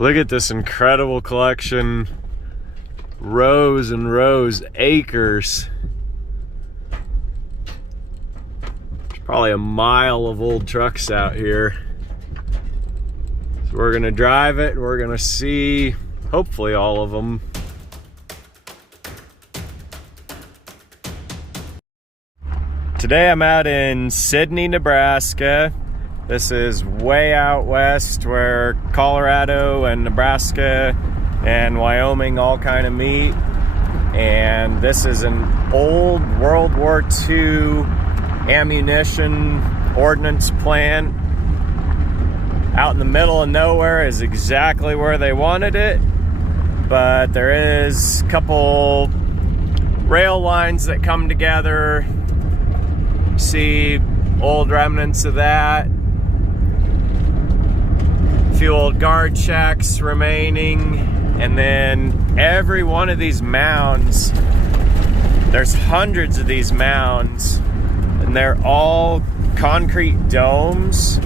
Look at this incredible collection. Rows and rows, acres. There's probably a mile of old trucks out here. So we're gonna drive it and we're gonna see, hopefully, all of them. Today I'm out in Sidney, Nebraska. This is way out west where Colorado and Nebraska and Wyoming all kind of meet. And this is an old World War II ammunition ordnance plant. Out in the middle of nowhere is exactly where they wanted it. But there is a couple rail lines that come together. See old remnants of that. A few old guard shacks remaining. And then every one of these mounds, there's hundreds of these mounds, and they're all concrete domes,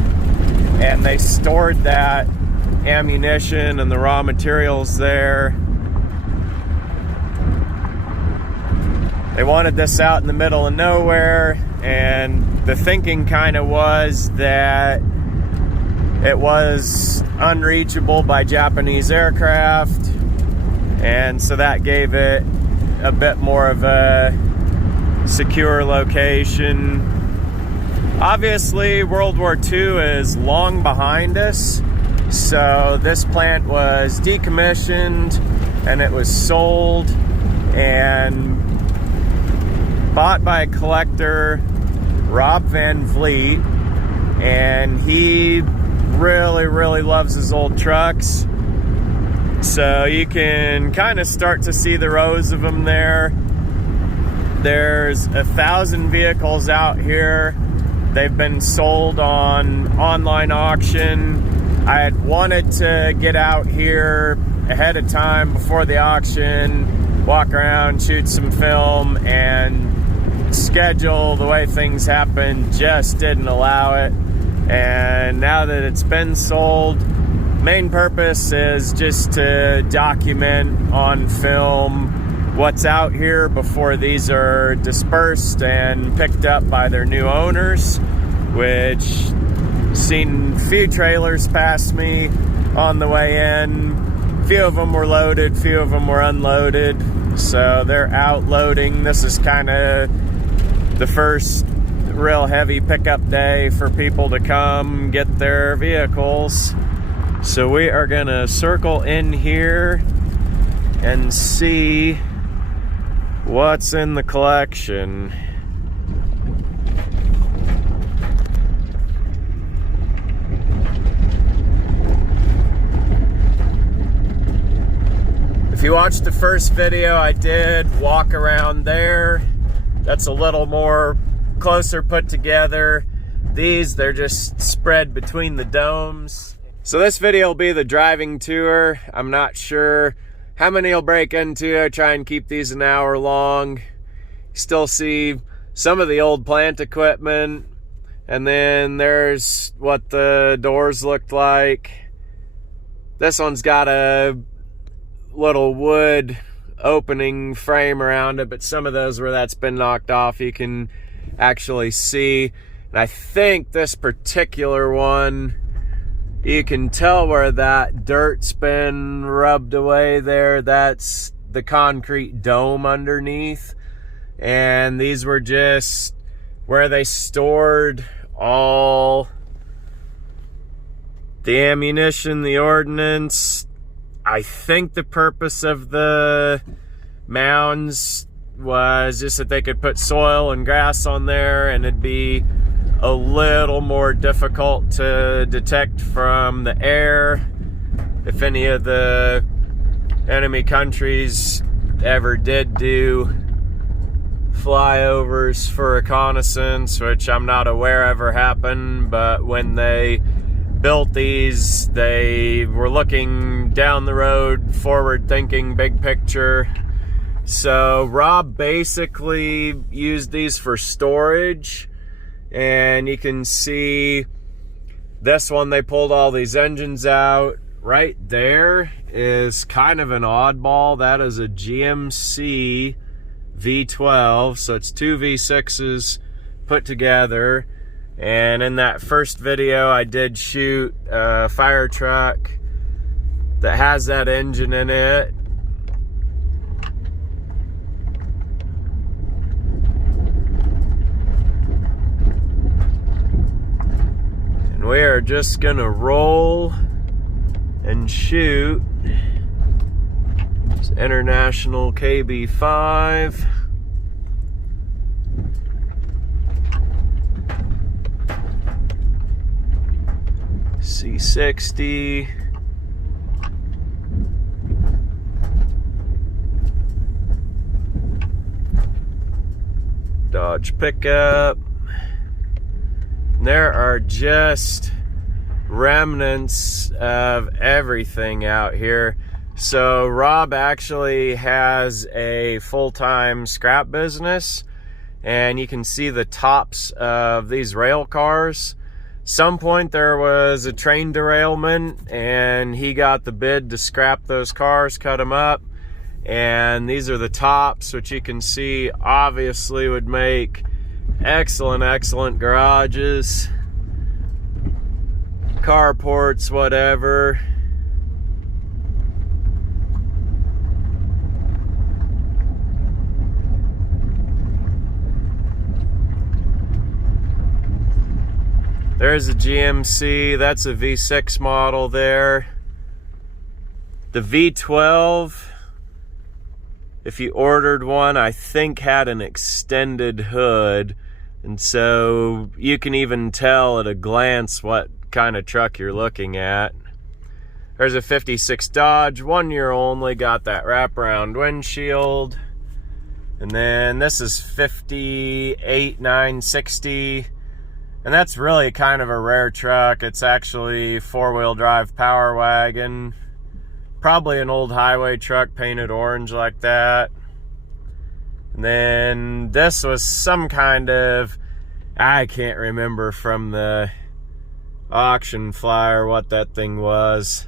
and they stored that ammunition and the raw materials there. They wanted this out in the middle of nowhere, and the thinking kind of was that it was unreachable by Japanese aircraft, and so that gave it a bit more of a secure location. Obviously, World War II is long behind us, so this plant was decommissioned and it was sold and bought by a collector, Rob Van Vliet, and he really loves his old trucks. So you can kind of start to see the rows of them there. There's 1,000 vehicles out here. They've been sold on online auction. I had wanted to get out here ahead of time before the auction, walk around, shoot some film, and schedule, the way things happen, just didn't allow it. And now that it's been sold, main purpose is just to document on film what's out here before these are dispersed and picked up by their new owners, which seen a few trailers pass me on the way in. Few of them were loaded, few of them were unloaded, so they're out loading. This is kind of the first real heavy pickup day for people to come get their vehicles. So we are gonna circle in here and see what's in the collection. If you watched the first video, I did walk around there. That's a little more closer put together. These, they're just spread between the domes. So this video will be the driving tour. I'm not sure how many I'll break into. I try and keep these an hour long. Still see some of the old plant equipment. And then there's what the doors looked like. This one's got a little wood opening frame around it, but some of those where that's been knocked off, you can actually see. And I think this particular one, you can tell where that dirt's been rubbed away there. That's the concrete dome underneath. And these were just where they stored all the ammunition, the ordnance. I think the purpose of the mounds was just that they could put soil and grass on there, and it'd be a little more difficult to detect from the air if any of the enemy countries ever did do flyovers for reconnaissance, which I'm not aware ever happened. But when they built these, they were looking down the road, forward thinking, big picture. So Rob basically used these for storage, and you can see this one, they pulled all these engines out, right there is kind of an oddball. That is a GMC V12, so it's two V6s put together. And in that first video I did shoot a fire truck that has that engine in it. And we are just gonna roll and shoot this International KB5. C60. Dodge pickup. There are just remnants of everything out here. So Rob actually has a full-time scrap business, and you can see the tops of these rail cars. Some point there was a train derailment and he got the bid to scrap those cars, cut them up, and these are the tops, which you can see obviously would make excellent garages, carports, whatever. There's a GMC, that's a V6 model there. The V12, if you ordered one, I think had an extended hood, and so you can even tell at a glance what kind of truck you're looking at. There's a 56 Dodge, 1 year only, got that wraparound windshield. And then this is 58 960. And that's really kind of a rare truck. It's actually four-wheel drive power wagon. Probably an old highway truck painted orange like that. And then this was some kind of, I can't remember from the auction flyer what that thing was.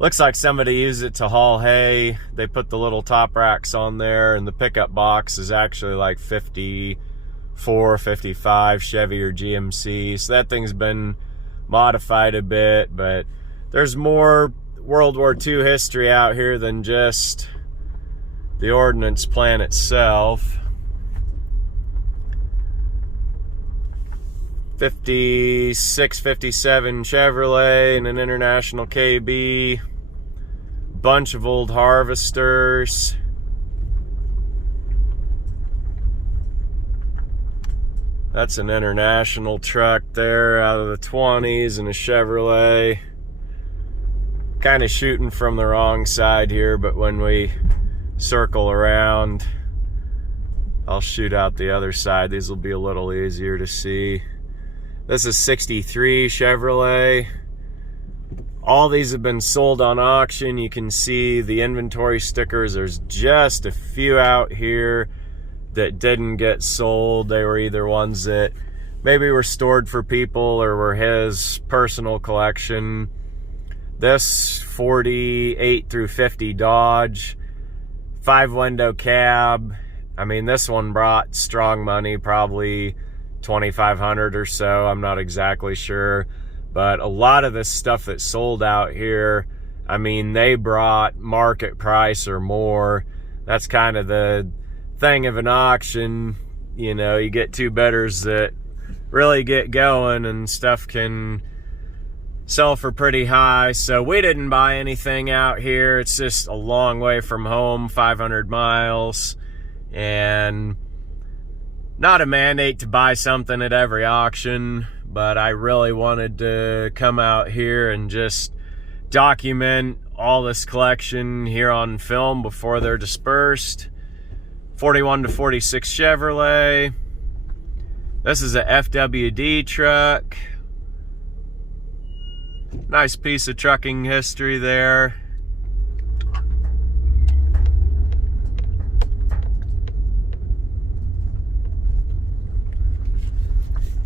Looks like somebody used it to haul hay. They put the little top racks on there, and the pickup box is actually like 54, 55 Chevy or GMC. So that thing's been modified a bit, but there's more World War II history out here than just the ordnance plant itself. 56, 57 Chevrolet and an International KB. Bunch of old harvesters. That's an International truck there out of the 20s and a Chevrolet. Kind of shooting from the wrong side here, but when we circle around, I'll shoot out the other side. These will be a little easier to see. This is 63 Chevrolet. All these have been sold on auction. You can see the inventory stickers. There's just a few out here that didn't get sold. They were either ones that maybe were stored for people or were his personal collection. This 48 through 50 Dodge, 5-window cab. I mean, this one brought strong money, probably $2,500 or so. I'm not exactly sure, but a lot of this stuff that sold out here, I mean, they brought market price or more. That's kind of the thing of an auction. You know, you get two bidders that really get going and stuff can sell for pretty high. So we didn't buy anything out here. It's just a long way from home, 500 miles, and not a mandate to buy something at every auction, but I really wanted to come out here and just document all this collection here on film before they're dispersed. 41 to 46 Chevrolet. This is a FWD truck. Nice piece of trucking history there.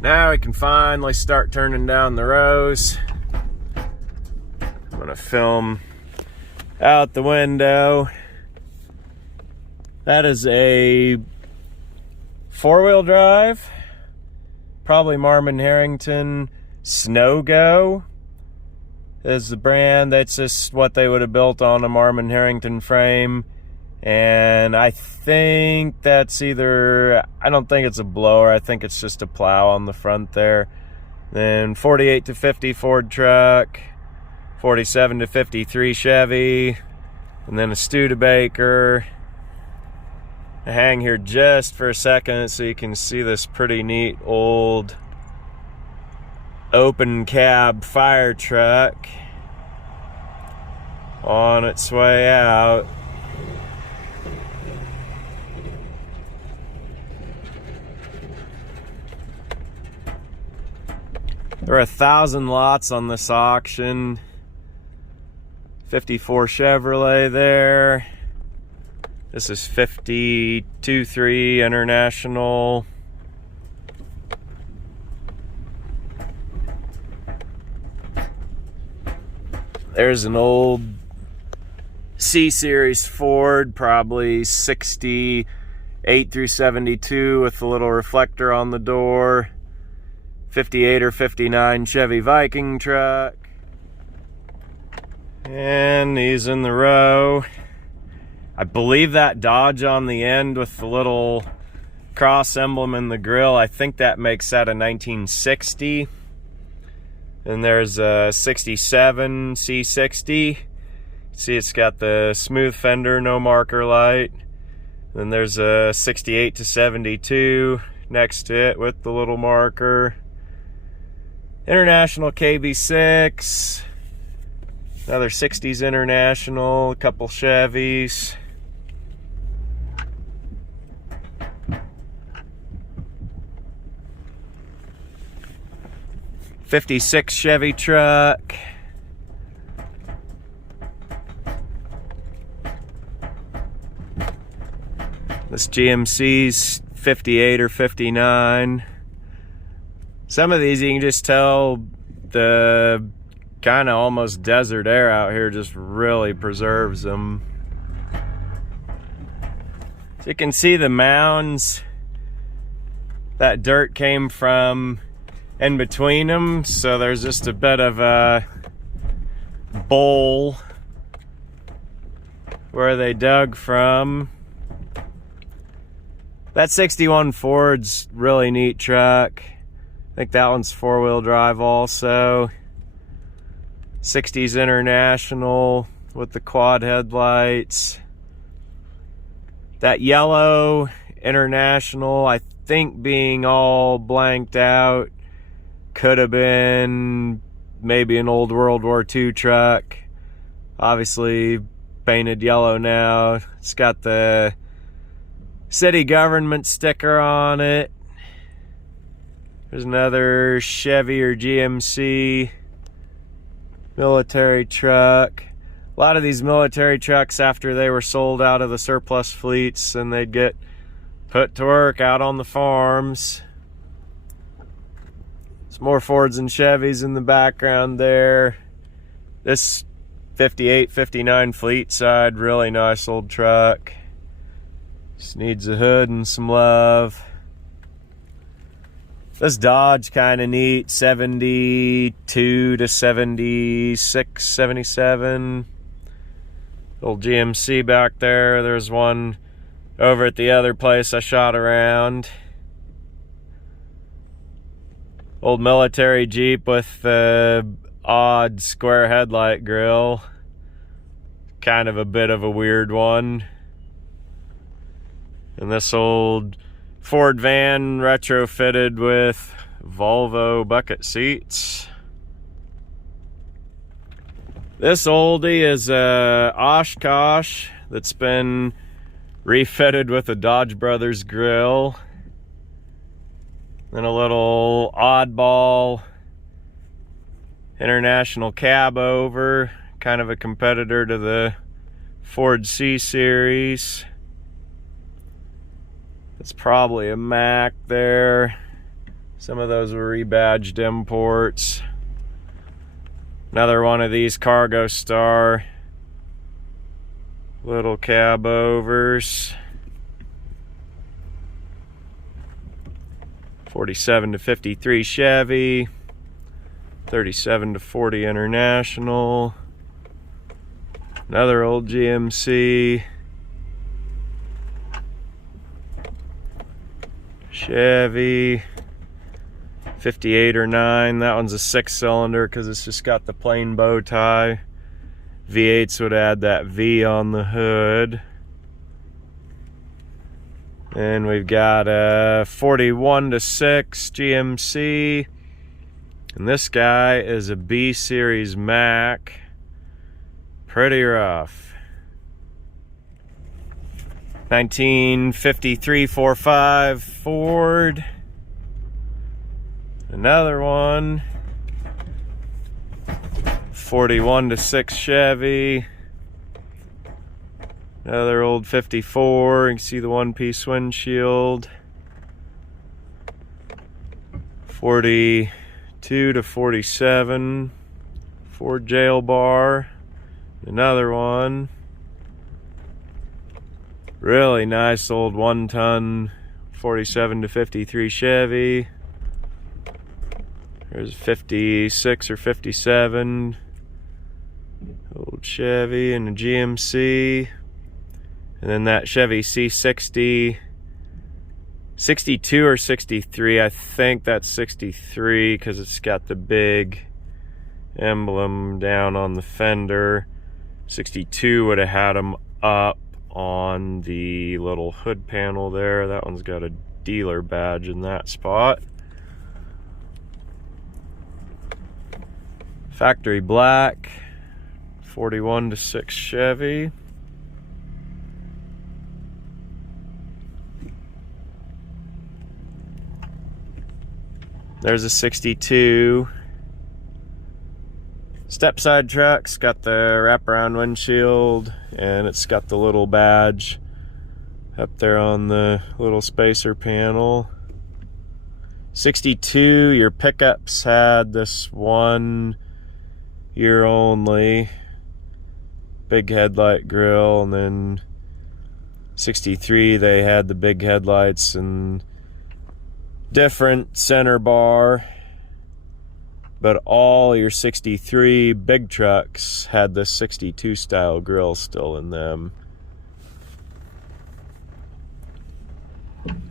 Now we can finally start turning down the rows. gonna film out the window. That is a 4-wheel drive, probably Marmon Harrington Snow Go is the brand. That's just what they would have built on a Marmon Harrington frame. And I think that's either, I don't think it's a blower, I think it's just a plow on the front there. Then 48 to 50 Ford truck, 47 to 53 Chevy, and then a Studebaker. I hang here just for a second so you can see this pretty neat old open cab fire truck on its way out. There are 1,000 lots on this auction. 54 Chevrolet there. This is 52.3 International. There's an old C-Series Ford, probably 68 through 72 with a little reflector on the door. 58 or 59 Chevy Viking truck. And he's in the row. I believe that Dodge on the end with the little cross emblem in the grill, I think that makes that a 1960. And there's a 67 C60. See, it's got the smooth fender, no marker light. Then there's a 68 to 72 next to it with the little marker. International KB6. Another 60s International, a couple Chevys. '56 Chevy truck. This GMC's 58 or 59. Some of these you can just tell the kind of almost desert air out here just really preserves them. So you can see the mounds. That dirt came from in between them, so there's just a bit of a bowl where they dug from. That 61 Ford's really neat truck. I think that one's 4-wheel drive also. 60s International with the quad headlights. That yellow International, I think being all blanked out, could have been maybe an old World War II truck. Obviously painted yellow now. It's got the city government sticker on it. There's another Chevy or GMC military truck. A lot of these military trucks, after they were sold out of the surplus fleets, and they'd get put to work out on the farms. Some more Fords and Chevys in the background there. This 58, 59 fleet side, really nice old truck. Just needs a hood and some love. This Dodge kind of neat, 72 to 76, 77. Old GMC back there. There's one over at the other place I shot around. Old military Jeep with the odd square headlight grill. Kind of a bit of a weird one. And this old Ford van retrofitted with Volvo bucket seats. This oldie is a Oshkosh that's been refitted with a Dodge Brothers grill. And a little oddball International cab over, kind of a competitor to the Ford C-Series. It's probably a Mack there. Some of those were rebadged imports. Another one of these Cargo Star little cab overs. 47 to 53 Chevy, 37 to 40 International. Another old GMC. Chevy. 58 or 9. That one's a 6-cylinder because it's just got the plain bow tie. V8s would add that V on the hood. And we've got a 41 to 6 GMC. And this guy is a B Series Mac. Pretty rough. 1953 4.5 Ford. Another one. 41 to 6 Chevy. Another old 54. You can see the one-piece windshield. 42 to 47 Ford Jail Bar. Another one. Really nice old 1-ton 47 to 53 Chevy. There's 56 or 57 old Chevy and a GMC. And then that Chevy C60, 62 or 63, I think that's 63 because it's got the big emblem down on the fender. 62 would have had them up on the little hood panel there. That one's got a dealer badge in that spot. Factory black, 41 to 6 Chevy. There's a 62. Step-side truck's got the wraparound windshield, and it's got the little badge up there on the little spacer panel. 62, your pickups had this 1 year only big headlight grill, and then 63 they had the big headlights and different center bar, but all your 63 big trucks had the 62 style grill still in them.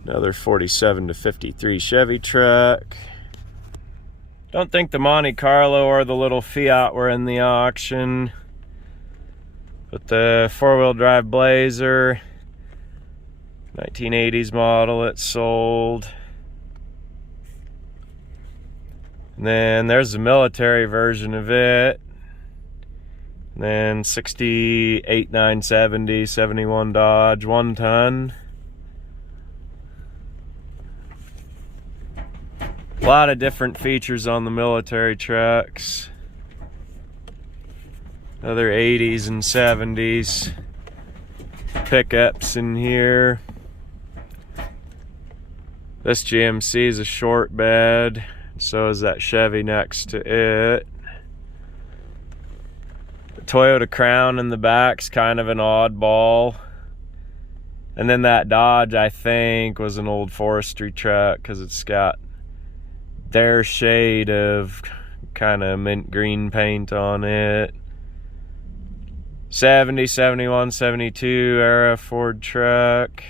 Another 47 to 53 Chevy truck. Don't think the Monte Carlo or the little Fiat were in the auction, but the 4-wheel drive Blazer, 1980s model, it sold. And then there's the military version of it. And then 68 970 71 Dodge 1-ton. A lot of different features on the military trucks. Other 80s and 70s pickups in here. This GMC is a short bed. So is that Chevy next to it. The Toyota Crown in the back's kind of an oddball. And then that Dodge, I think, was an old forestry truck because it's got their shade of kind of mint green paint on it. 70, 71, 72 era Ford truck.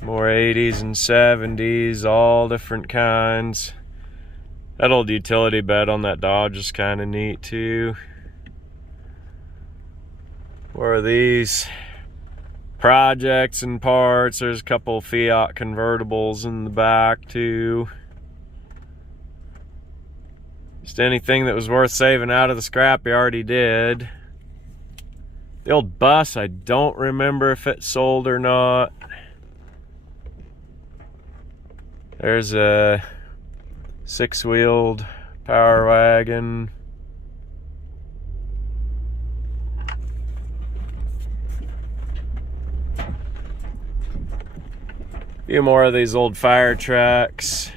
More 80s and 70s, all different kinds. That old utility bed on that Dodge is kind of neat too. Where are these? Projects and parts. There's a couple Fiat convertibles in the back too. Just anything that was worth saving out of the scrap you already did. The old bus, I don't remember if it sold or not. There's a 6-wheeled power wagon. A few more of these old fire trucks.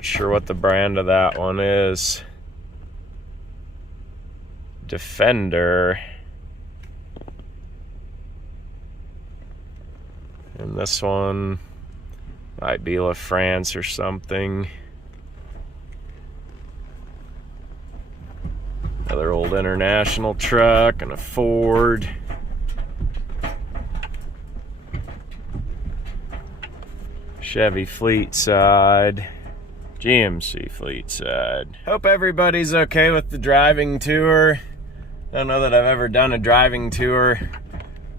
Not sure what the brand of that one is. Defender. And this one might be La France or something. Another old International truck and a Ford. Chevy fleet side. GMC fleet side. Hope everybody's okay with the driving tour. I don't know that I've ever done a driving tour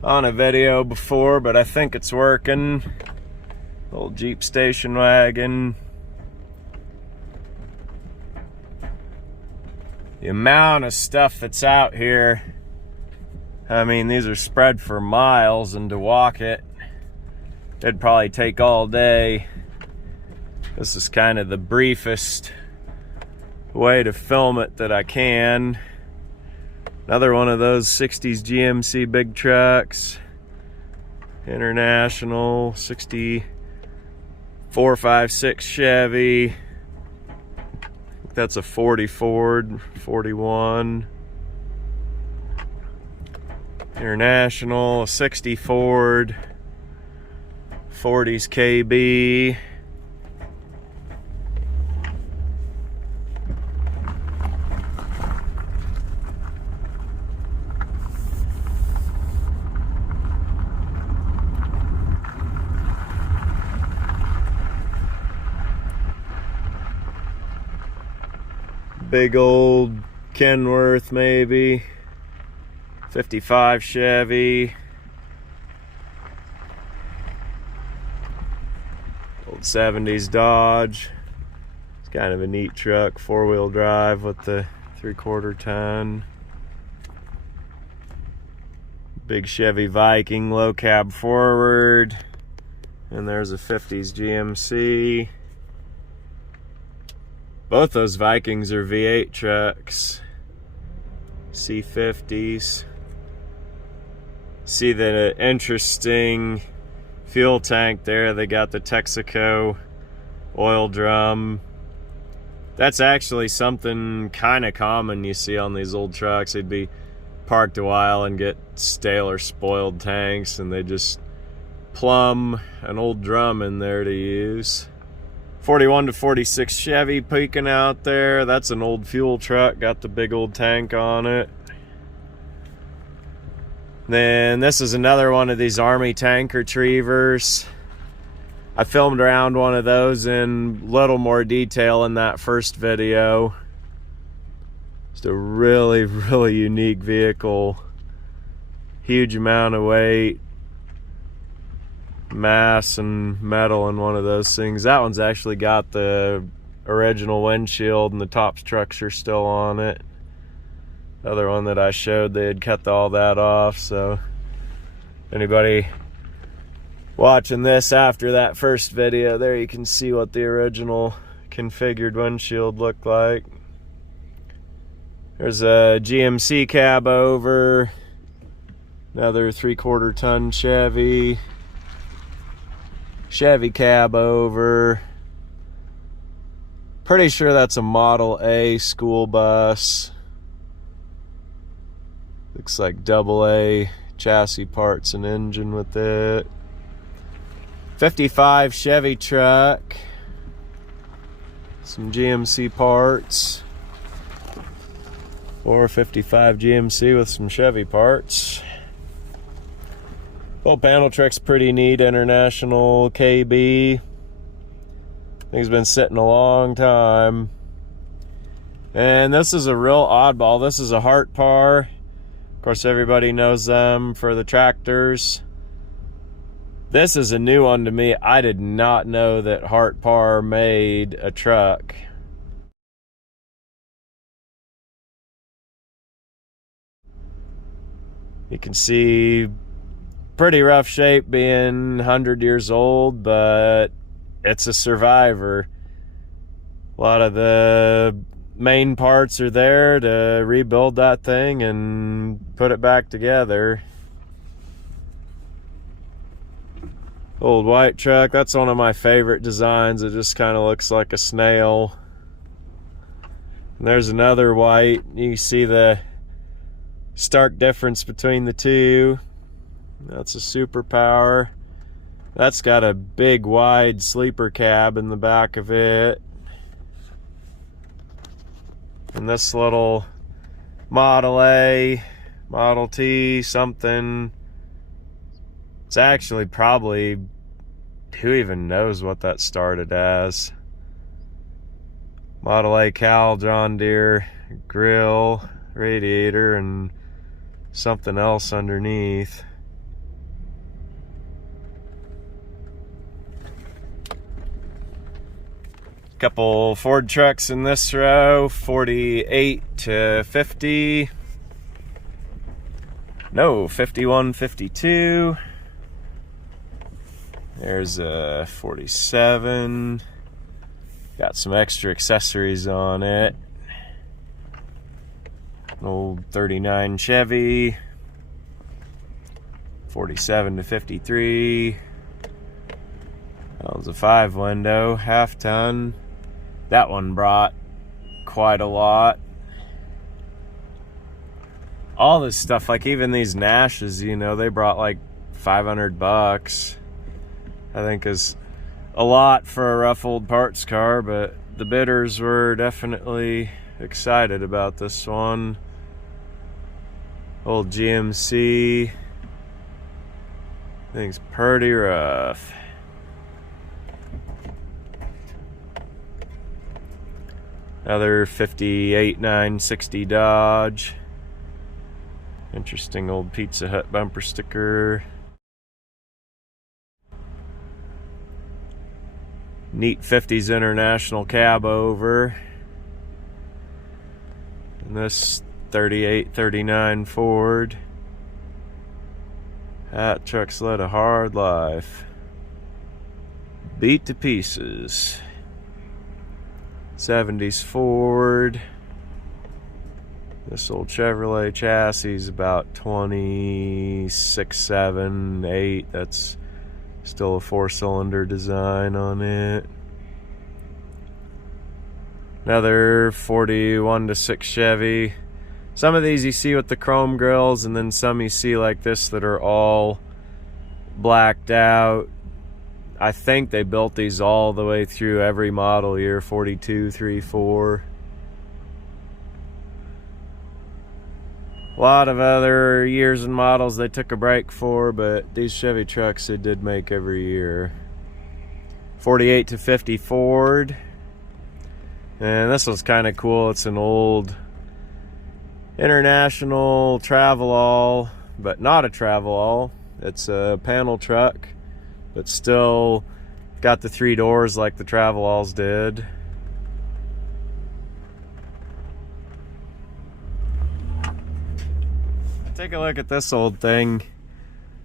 on a video before, but I think it's working. Old Jeep station wagon. The amount of stuff that's out here, I mean, these are spread for miles, and to walk it, it'd probably take all day. This is kind of the briefest way to film it that I can. Another one of those 60s GMC big trucks. International 64, 5, 6 Chevy. That's a 40 Ford, 41. International, a 60 Ford, 40s KB. Big old Kenworth, maybe 55 Chevy, old 70s Dodge. It's kind of a neat truck, 4-wheel drive with the 3/4 ton. Big Chevy Viking, low cab forward, and there's a 50s GMC. Both those Vikings are V8 trucks, C50s. See the interesting fuel tank there. They got the Texaco oil drum. That's actually something kind of common you see on these old trucks. They'd be parked a while and get stale or spoiled tanks, and they just plumb an old drum in there to use. 41 to 46 Chevy peeking out there. That's an old fuel truck, got the big old tank on it. Then this is another one of these Army tank retrievers. I filmed around one of those in a little more detail in that first video. Just a really, really unique vehicle. Huge amount of weight, mass and metal in one of those things. That one's actually got the original windshield and the top structure still on it. The other one that I showed, they had cut all that off. So anybody watching this after that first video, there you can see what the original configured windshield looked like. There's a GMC cab over, another 3/4 ton Chevy cab over. Pretty sure that's a Model A school bus. Looks like AA chassis parts and engine with it. 55 Chevy truck. Some GMC parts. Or 55 GMC with some Chevy parts. Well, panel truck's pretty neat. International KB. Thing's been sitting a long time. And this is a real oddball. This is a Hart Par. Of course, everybody knows them for the tractors. This is a new one to me. I did not know that Hart Par made a truck. You can see pretty rough shape, being 100 years old, but it's a survivor. A lot of the main parts are there to rebuild that thing and put it back together. Old white truck. That's one of my favorite designs. It just kind of looks like a snail. And there's another white. You see the stark difference between the two. That's a superpower. That's got a big wide sleeper cab in the back of it. And this little Model A, Model T, something. It's actually probably, who even knows what that started as? Model A Cal, John Deere, grill, radiator, and something else underneath. Couple Ford trucks in this row, 48 to 50. No, 51, 52. There's a 47. Got some extra accessories on it. An old 39 Chevy. 47 to 53. That was a 5-window, half-ton. That one brought quite a lot. All this stuff, like even these Nashes, you know, they brought like $500. I think is a lot for a rough old parts car, but the bidders were definitely excited about this one. Old GMC. Thing's pretty rough. Another 58 960 Dodge. Interesting old Pizza Hut bumper sticker. Neat 50s International cab over. And this 38 39 Ford. That truck's led a hard life. Beat to pieces. 70s Ford. This old Chevrolet chassis is about 26, 7, 8. That's still a 4-cylinder design on it. Another 41 to 6 Chevy. Some of these you see with the chrome grills, and then some you see like this that are all blacked out. I think they built these all the way through every model year, 42, 3, 4. A lot of other years and models they took a break for, but these Chevy trucks they did make every year. 48 to 50 Ford. And this one's kind of cool. It's an old International Travelall, but not a Travelall. It's a panel truck, but still got the 3 doors like the Travelalls did. Take a look at this old thing.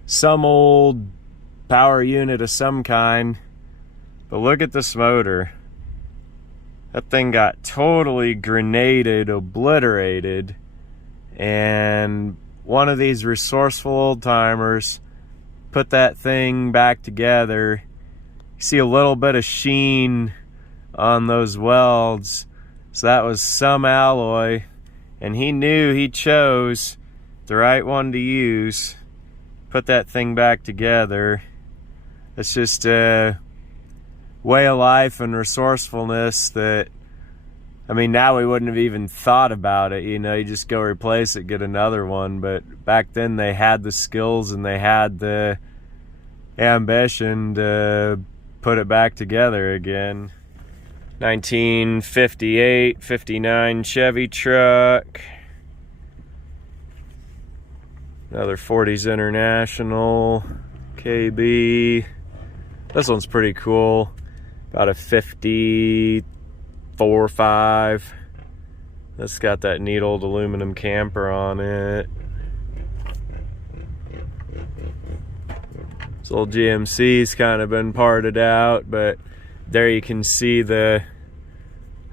Some old power unit of some kind, but look at this motor. That thing got totally grenaded, obliterated, and one of these resourceful old timers put that thing back together. You see a little bit of sheen on those welds, so that was some alloy, and he knew he chose the right one to use. Put that thing back together. It's just a way of life and resourcefulness that, I mean, now we wouldn't have even thought about it, you know, you just go replace it, get another one. But back then they had the skills and they had the ambition to put it back together again. 1958, 59 Chevy truck. Another 40s International, KB. This one's pretty cool. About a 54.5. This got that neat old aluminum camper on it. This old GMC's kind of been parted out, but there you can see the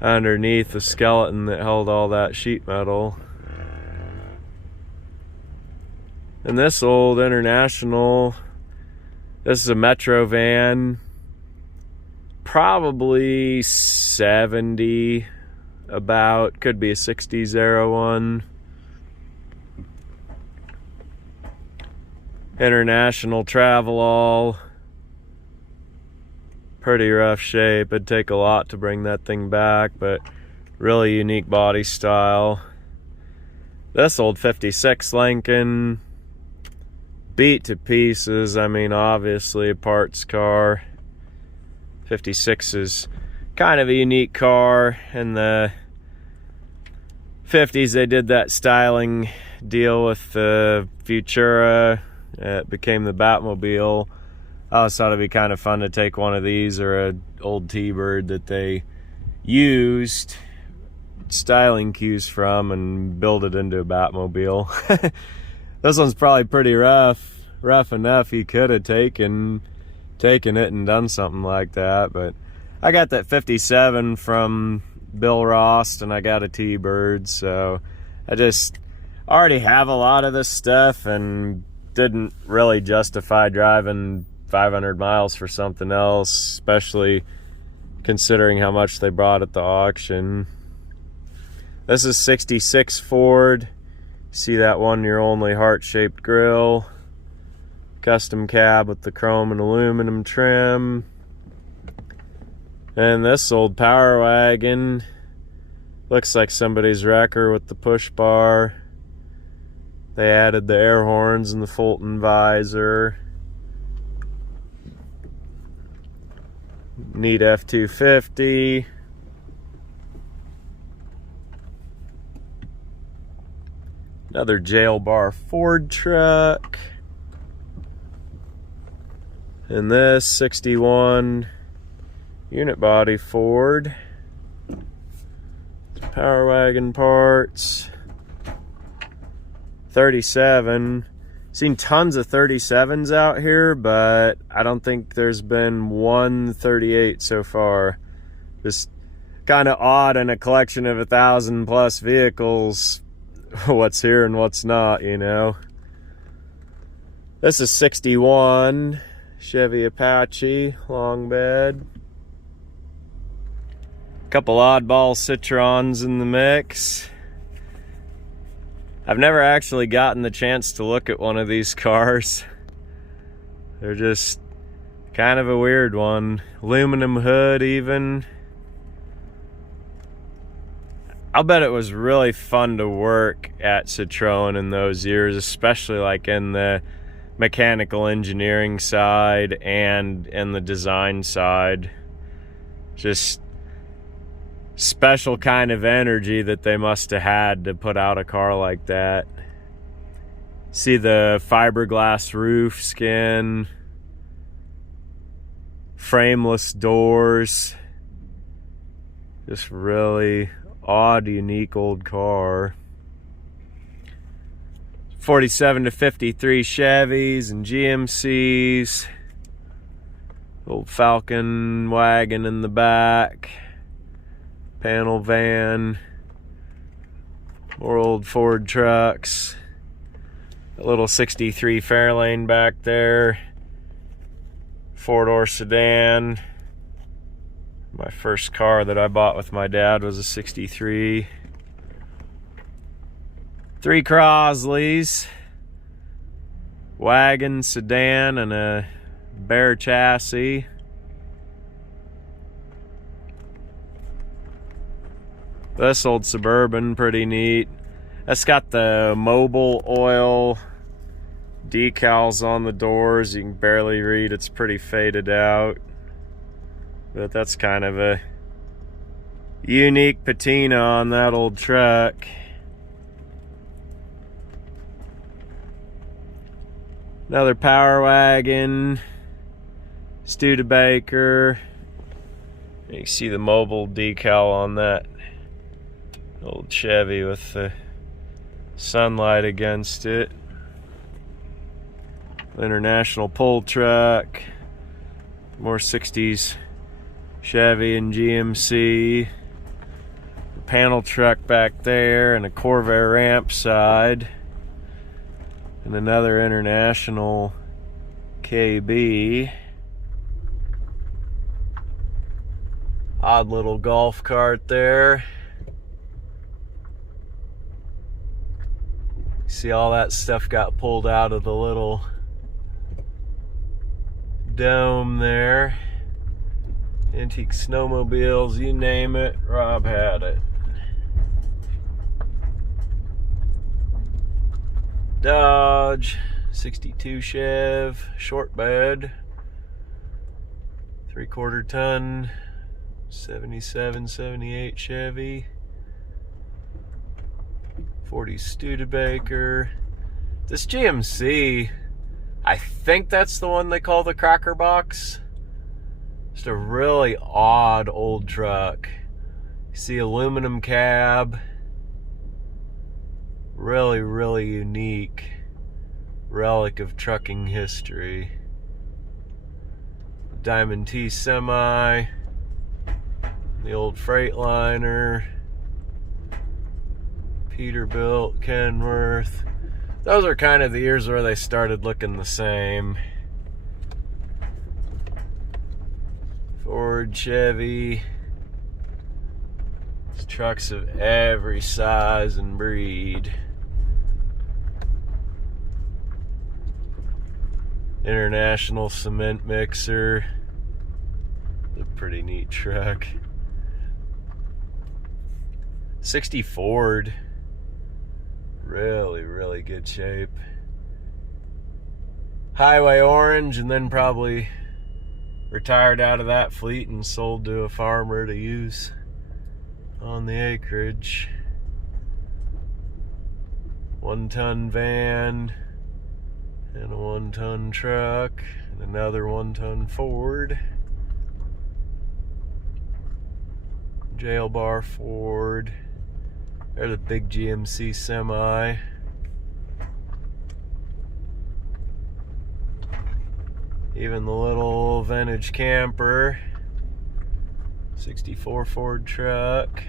underneath the skeleton that held all that sheet metal. And this old International, This is a Metro van, probably 70 about, could be a 6001. International travel all. Pretty rough shape. It'd take a lot to bring that thing back, but really unique body style. This old 56 Lincoln, beat to pieces. I mean, obviously a parts car. 56 is kind of a unique car. In the 50s, they did that styling deal with the Futura. It became the Batmobile. I always thought it'd be kind of fun to take one of these or an old T-Bird that they used styling cues from and build it into a Batmobile. This one's probably pretty rough enough. He could have taken it and done something like that, but I got that 57 from Bill Rost and I got a T-Bird, so I just already have a lot of this stuff and didn't really justify driving 500 miles for something else, especially considering how much they brought at the auction. This is 66 Ford. See that one, your only heart-shaped grille. Custom cab with the chrome and aluminum trim. And this old Power Wagon looks like somebody's wrecker with the push bar. They added the air horns and the Fulton visor. Neat F-250. Another jail bar Ford truck. And this 61 unit body Ford. Power Wagon parts. 37. Seen tons of 37s out here, but I don't think there's been one 38 so far. Just kind of odd in a collection of 1,000 plus vehicles, what's here and what's not, you know. This is 61 Chevy Apache long bed. Couple oddball Citrons in the mix. I've never actually gotten the chance to look at one of these cars. They're just kind of a weird one. Aluminum hood even. I'll bet it was really fun to work at Citroën in those years, especially like in the mechanical engineering side and in the design side. Just special kind of energy that they must have had to put out a car like that. See the fiberglass roof skin, frameless doors. Just really odd, unique old car. 47 to 53 Chevys and GMCs. Old Falcon wagon in the back. Panel van. More old Ford trucks. A little 63 Fairlane back there. 4-door sedan. My first car that I bought with my dad was a 63. 3 Crosleys. Wagon, sedan, and a bare chassis. This old Suburban, pretty neat. That's got the Mobil oil decals on the doors. You can barely read, it's pretty faded out. But that's kind of a unique patina on that old truck. Another Power Wagon. Studebaker. You can see the Mobil decal on that old Chevy with the sunlight against it. International pull truck. More 60s Chevy and GMC. The panel truck back there and a Corvair ramp side. And another International KB. Odd little golf cart there. See, all that stuff got pulled out of the little dome there. Antique snowmobiles, you name it, Rob had it. Dodge 62 Chev, short bed, 3/4 ton, 77, 78 Chevy, 40 Studebaker. This GMC, I think that's the one they call the Cracker Box. Just a really odd old truck. You see aluminum cab. Really, really unique relic of trucking history. Diamond T semi. The old Freightliner. Peterbilt, Kenworth. Those are kind of the years where they started looking the same. Ford, Chevy. It's trucks of every size and breed. International cement mixer. It's a pretty neat truck. 60 Ford. Really, really good shape. Highway orange, and then probably retired out of that fleet and sold to a farmer to use on the acreage. 1-ton van and a 1-ton truck and another 1-ton Ford. Jail bar Ford. There's a big GMC semi. Even the little vintage camper. 64 Ford truck.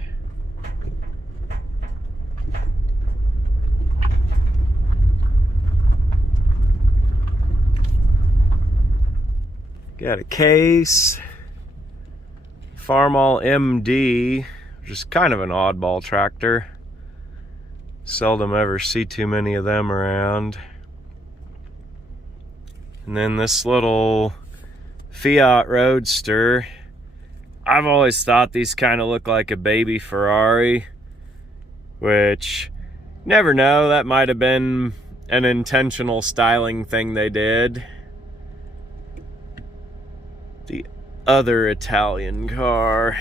Got a Case. Farmall MD, which is kind of an oddball tractor. Seldom ever see too many of them around. And then this little Fiat Roadster. I've always thought these kind of look like a baby Ferrari, which, never know, that might have been an intentional styling thing they did. The other Italian car.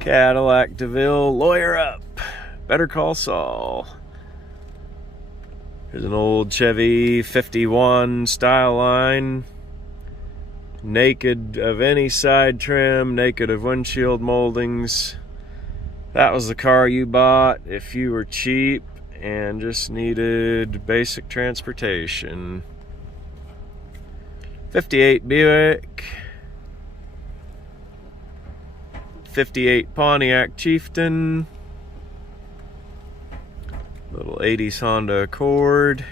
Cadillac DeVille, lawyer up. Better call Saul. There's an old Chevy 51 style line. Naked of any side trim, naked of windshield moldings. That was the car you bought if you were cheap and just needed basic transportation. 58 Buick. 58 Pontiac Chieftain. Little 80s Honda Accord.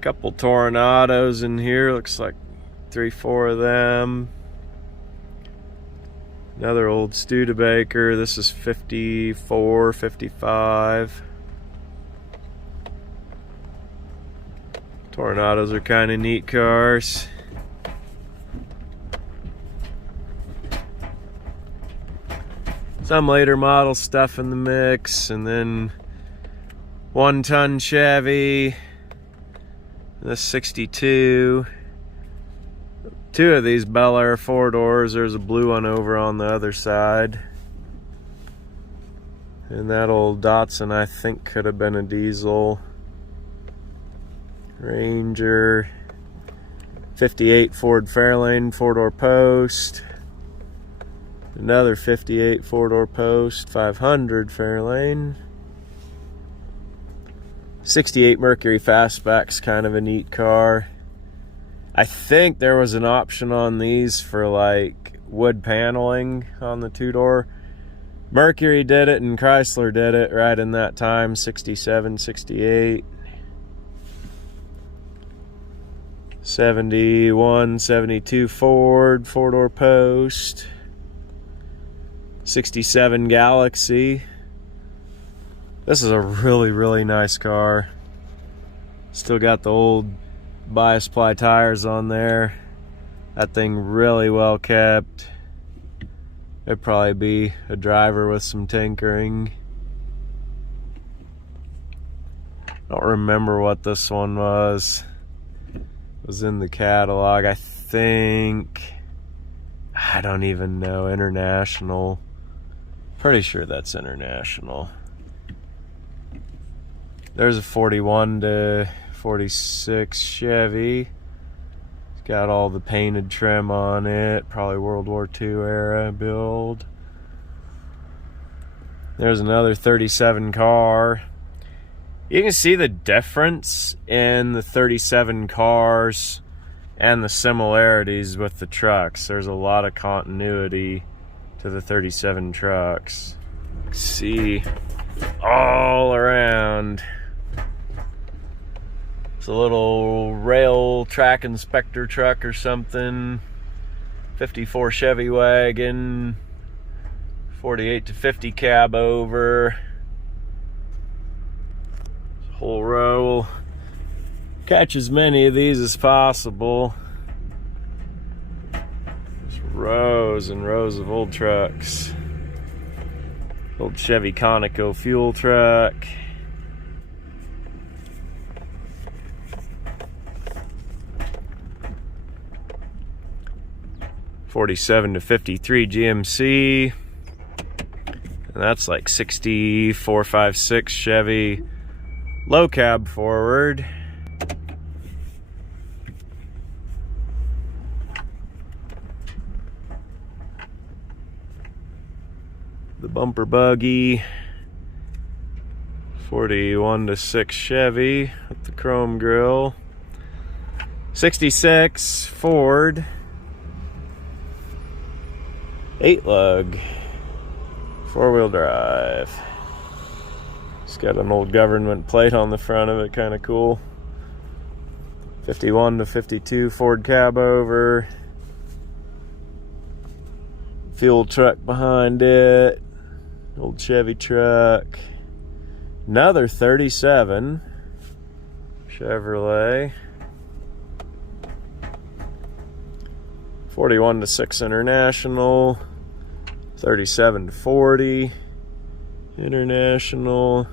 Couple Tornados in here, looks like 3-4 of them. Another old Studebaker, this is 54, 55. Tornadoes are kind of neat cars. Some later model stuff in the mix, and then 1-ton Chevy. This 62. Two of these Bel Air 4-doors. There's a blue one over on the other side. And that old Datsun, I think, could have been a diesel. Ranger. 58 Ford Fairlane 4-door post. Another 58 4-door post. 500 Fairlane. 68 Mercury Fastback's kind of a neat car. I think there was an option on these for like wood paneling on the 2-door. Mercury did it and Chrysler did it right in that time, 67, 68. 71, 72 Ford, four-door post. 67 Galaxy. This is a really, really nice car. Still got the old bias ply tires on there. That thing really well kept. It'd probably be a driver with some tinkering. Don't remember what this one was. It was in the catalog. I think, I don't even know, International. Pretty sure that's International. There's a 41 to 46 Chevy. It's got all the painted trim on it. Probably World War II era build. There's another 37 car. You can see the difference in the 37 cars and the similarities with the trucks. There's a lot of continuity to the 37 trucks. See all around. It's a little rail track inspector truck or something. 54 Chevy wagon. 48 to 50 cab over. Whole row. We'll catch as many of these as possible. There's rows and rows of old trucks. Old Chevy Conoco fuel truck. '47 to '53 GMC. And that's like 64, 5, 6 Chevy. Low cab forward. The bumper buggy. 41 to 6 Chevy with the chrome grille. 66 Ford. 8-lug. 4-wheel drive. It's got an old government plate on the front of it, kind of cool. 51 to 52 Ford cab over. Fuel truck behind it. Old Chevy truck. Another 37 Chevrolet. 41 to 6 International. 37 to 40 International.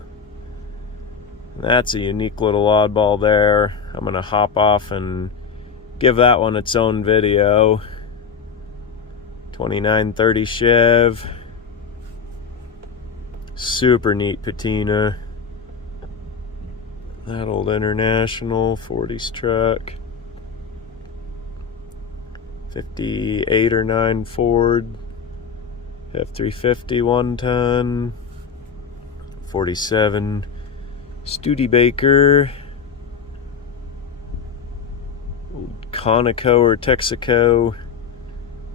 That's a unique little oddball there. I'm gonna hop off and give that one its own video. 2930 Chev. Super neat patina. That old International 40s truck. 58 or 9 Ford F350 1-ton. 47 Studebaker. Old Conoco or Texaco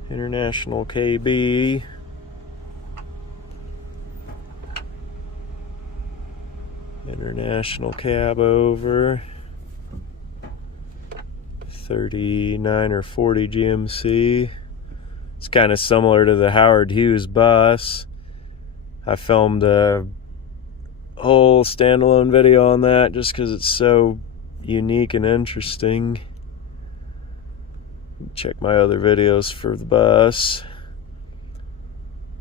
International KB. International cab over. 39 or 40 GMC. It's kind of similar to the Howard Hughes bus. I filmed a whole standalone video on that just because it's so unique and interesting. Check my other videos for the bus.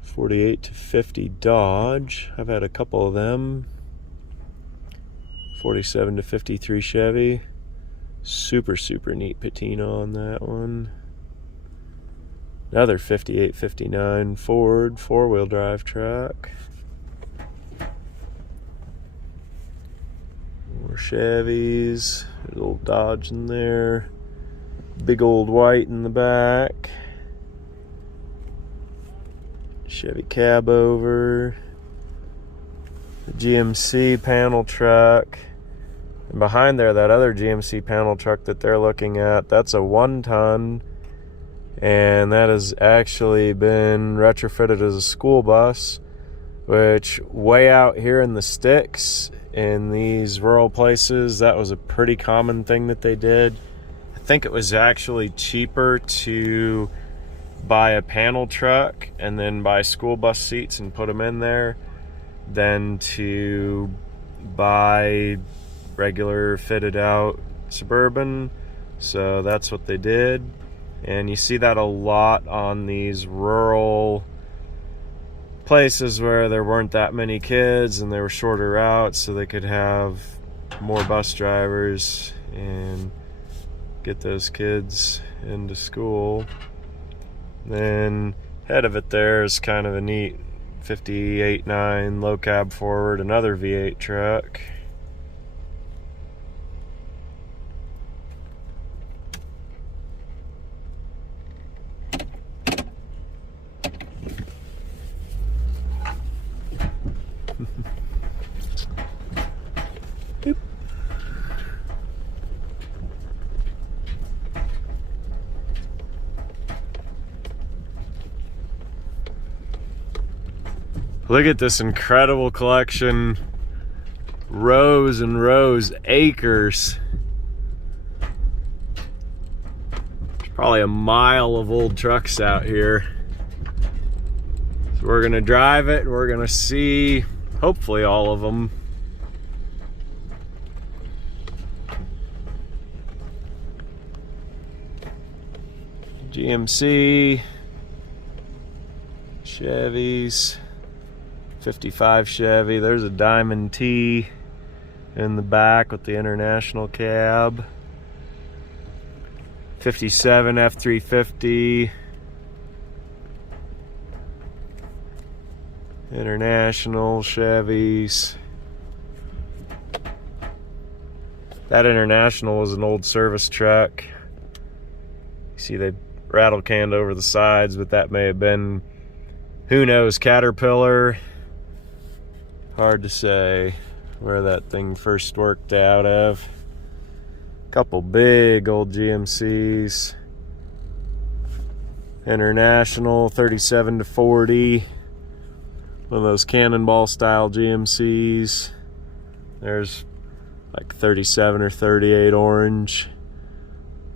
48 to 50 Dodge. I've had a couple of them. 47 to 53 Chevy. Super, super neat patina on that one. Another 58, 59 Ford 4-wheel drive truck. More Chevys. There's a little Dodge in there. Big old white in the back. Chevy cab over. The GMC panel truck. And behind there, that other GMC panel truck that they're looking at, that's a 1-ton. And that has actually been retrofitted as a school bus. which way out here in the sticks, in these rural places, that was a pretty common thing that they did. I think it was actually cheaper to buy a panel truck and then buy school bus seats and put them in there than to buy regular fitted out Suburban. So that's what they did, and you see that a lot on these rural places where there weren't that many kids and there were shorter routes, so they could have more bus drivers and get those kids into school. Then ahead of it there is kind of a neat 58.9 low cab forward, another V8 truck. Look at this incredible collection. Rows and rows, acres. There's probably a mile of old trucks out here. So we're gonna drive it, we're gonna see, hopefully, all of them. GMC, Chevys, 55 Chevy. There's a Diamond T in the back with the International cab. 57 F350. International Chevys. That International was an old service truck. You see they rattle canned over the sides, but that may have been, who knows, Caterpillar. Hard to say where that thing first worked out of. Couple big old GMCs. International 37 to 40. One of those cannonball style GMCs. There's like 37 or 38 orange.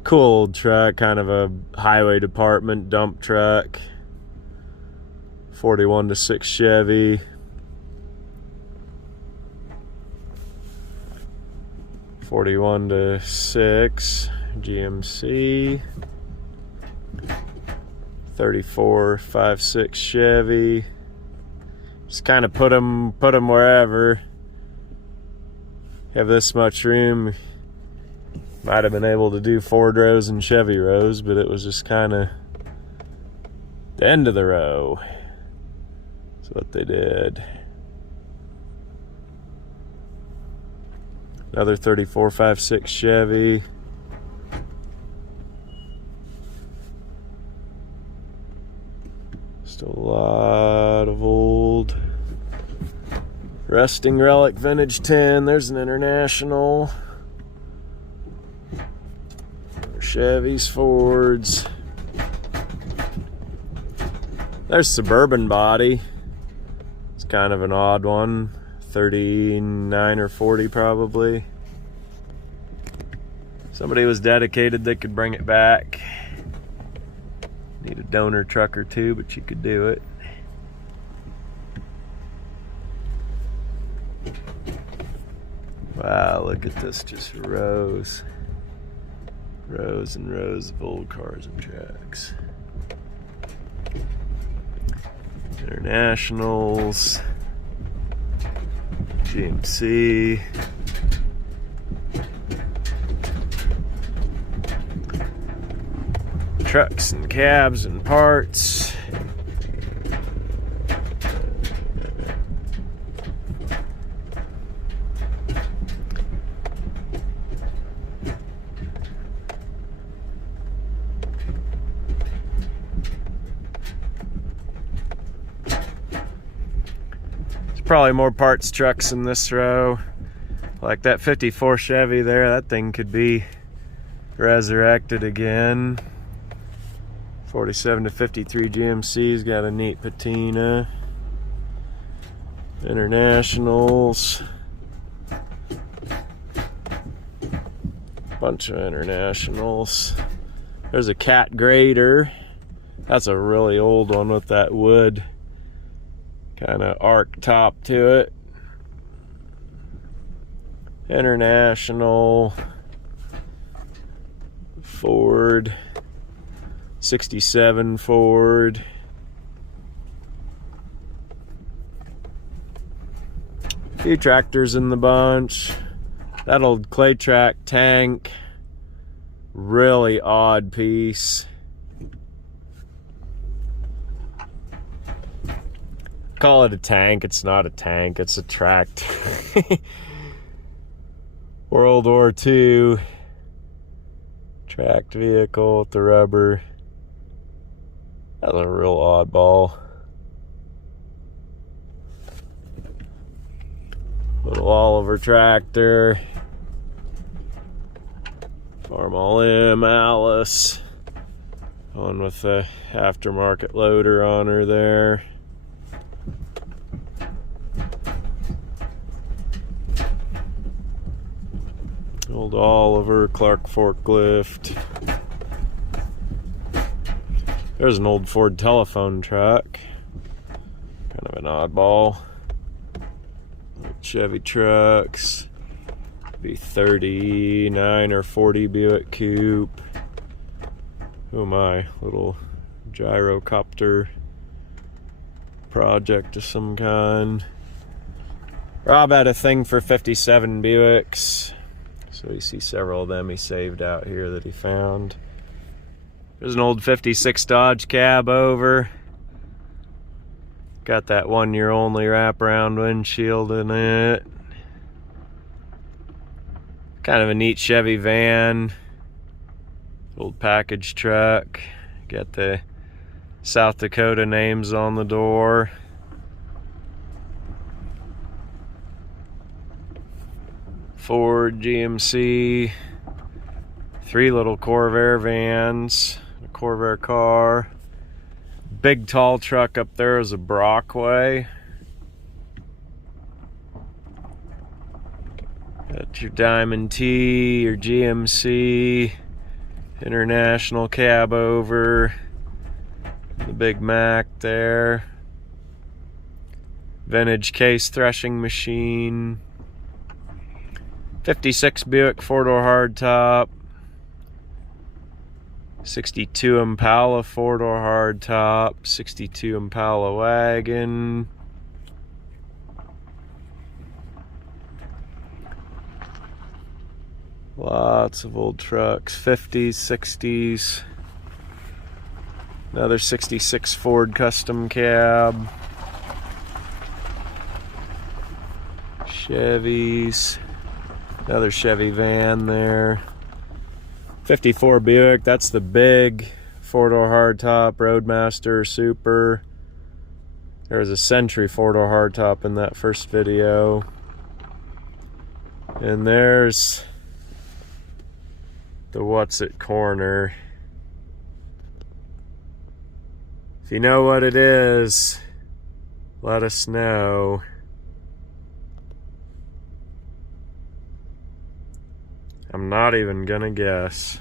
Cool old truck, kind of a highway department dump truck. 41 to 6 Chevy. 41 to 6 GMC. 34 5.6 Chevy. Just kind of put them wherever. Have this much room. Might have been able to do Ford rows and Chevy rows, but it was just kind of the end of the row. That's what they did. Another 34 5.6 Chevy. Still a lot of old rusting relic vintage tin. There's an International. Chevys, Fords. There's Suburban body. It's kind of an odd one. 39 or 40 probably. Somebody was dedicated, they could bring it back. Need a donor truck or two, but you could do it. Wow, look at this, just rows. Rows and rows of old cars and trucks. Internationals. GMC. Trucks and cabs and parts. Probably more parts trucks in this row. Like that 54 Chevy there, that thing could be resurrected again. 47 to 53 GMC's got a neat patina. Internationals. Bunch of Internationals. There's a cat grater. That's a really old one with that wood kind of arc top to it. International. Ford. 67 Ford. A few tractors in the bunch. That old clay track tank. Really odd piece. Call it a tank. It's not a tank. It's a tracked World War II tracked vehicle with the rubber. That's a real oddball. Little Oliver tractor. Farmall M Alice. One with the aftermarket loader on her there. Old Oliver Clark forklift. There's an old Ford telephone truck. Kind of an oddball. Chevy trucks. Be 39 or 40 Buick Coupe. Oh my, little gyrocopter project of some kind. Rob had a thing for 57 Buicks. So you see several of them he saved out here that he found. There's an old 56 Dodge cab over. Got that 1 year only wraparound windshield in it. Kind of a neat Chevy van. Old package truck. Got the South Dakota names on the door. Ford, GMC. 3 little Corvair vans. A Corvair car. Big tall truck up there is a Brockway. Got your Diamond T, your GMC, International cab over, the Big Mac there. Vintage case threshing machine. 56 Buick 4-door hardtop. 62 Impala 4-door hardtop, 62 Impala wagon. Lots of old trucks, 50s, 60s. Another 66 Ford custom cab. Chevys. Another Chevy van there. 54 Buick, that's the big 4-door hardtop Roadmaster Super. There was a Century 4-door hardtop in that first video. And there's the What's It corner. If you know what it is, let us know. I'm not even gonna guess.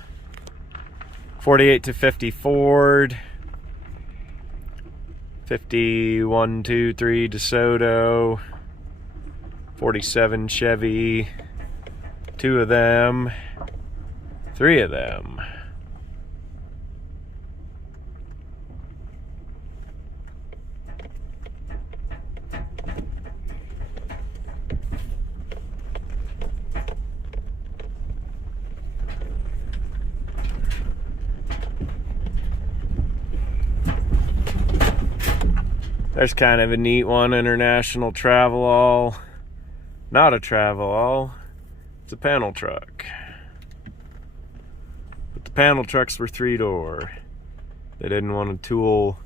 48 to 50 Ford. 51, 2, 3 DeSoto. 47 Chevy. 2 of them. 3 of them. There's kind of a neat one, International Travelall. Not a Travelall, it's a panel truck. But the panel trucks were 3-door. They didn't want to tool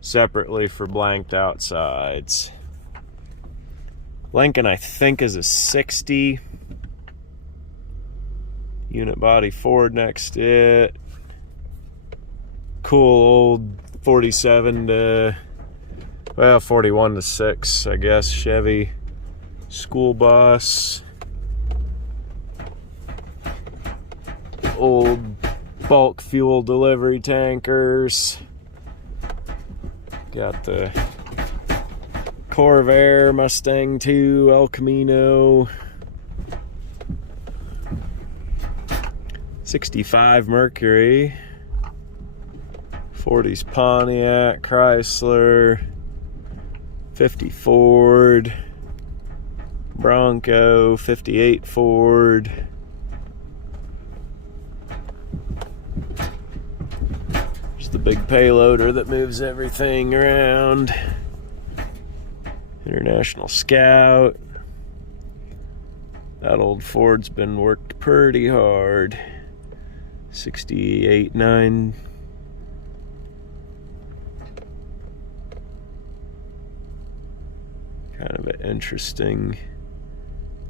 separately for blanked outsides. Lincoln, I think, is a 60. Unit body Ford next to it. Cool old 47 to Well, 41 to 6, I guess. Chevy school bus. Old bulk fuel delivery tankers. Got the Corvair, Mustang 2, El Camino. 65 Mercury. 40s Pontiac, Chrysler. 50 Ford. Bronco, 58 Ford. There's the big payloader that moves everything around. International Scout. That old Ford's been worked pretty hard. 68, 9. Kind of an interesting.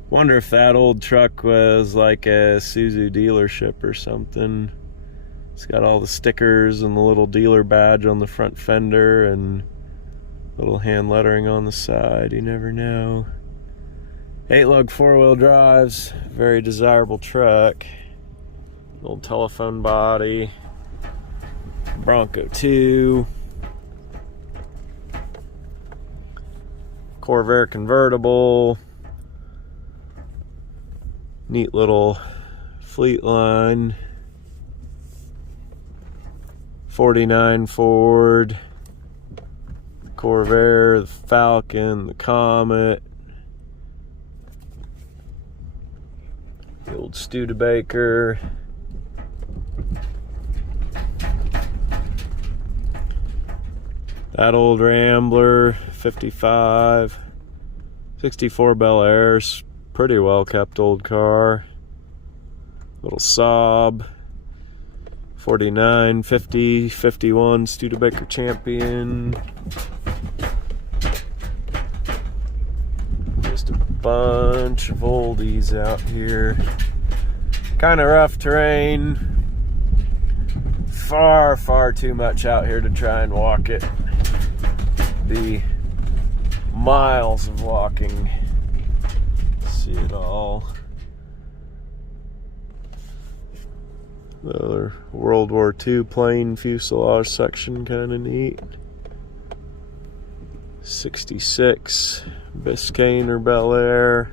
Wonder if that old truck was like a Suzu dealership or something. It's got all the stickers and the little dealer badge on the front fender and little hand lettering on the side. You never know. 8-lug 4-wheel drives. Very desirable truck. Old telephone body. Bronco 2. Corvair convertible. Neat little fleet line. 49 Ford. Corvair, the Falcon, the Comet. The old Studebaker. That old Rambler, 55. 64 Bel Air's pretty well kept old car. Little Saab. 49, 50, 51 Studebaker Champion. Just a bunch of oldies out here. Kind of rough terrain. Far, far too much out here to try and walk it. The miles of walking. See it all. The World War II plane fuselage section, kind of neat. 66 Biscayne or Bel Air.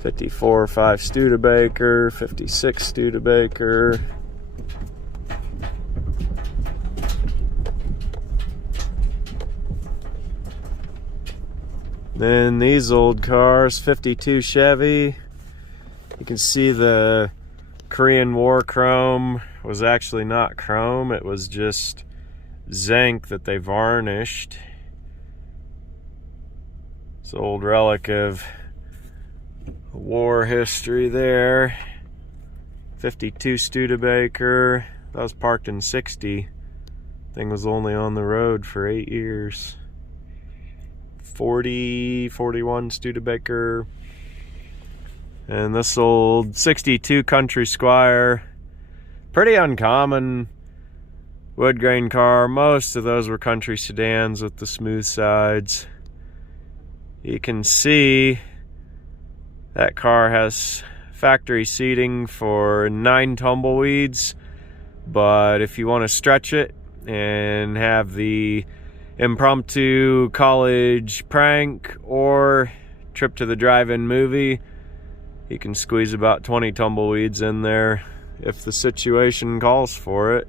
54 5 Studebaker. 56 Studebaker. Then these old cars, 52 Chevy. You can see the Korean War chrome was actually not chrome, it was just zinc that they varnished. It's an old relic of war history there. 52 Studebaker. That was parked in 60. Thing was only on the road for 8 years. 41 Studebaker. And this old 62 Country Squire. Pretty uncommon wood grain car. Most of those were country sedans with the smooth sides. You can see that car has factory seating for 9 tumbleweeds, but if you want to stretch it and have the impromptu college prank or trip to the drive-in movie, you can squeeze about 20 tumbleweeds in there if the situation calls for it.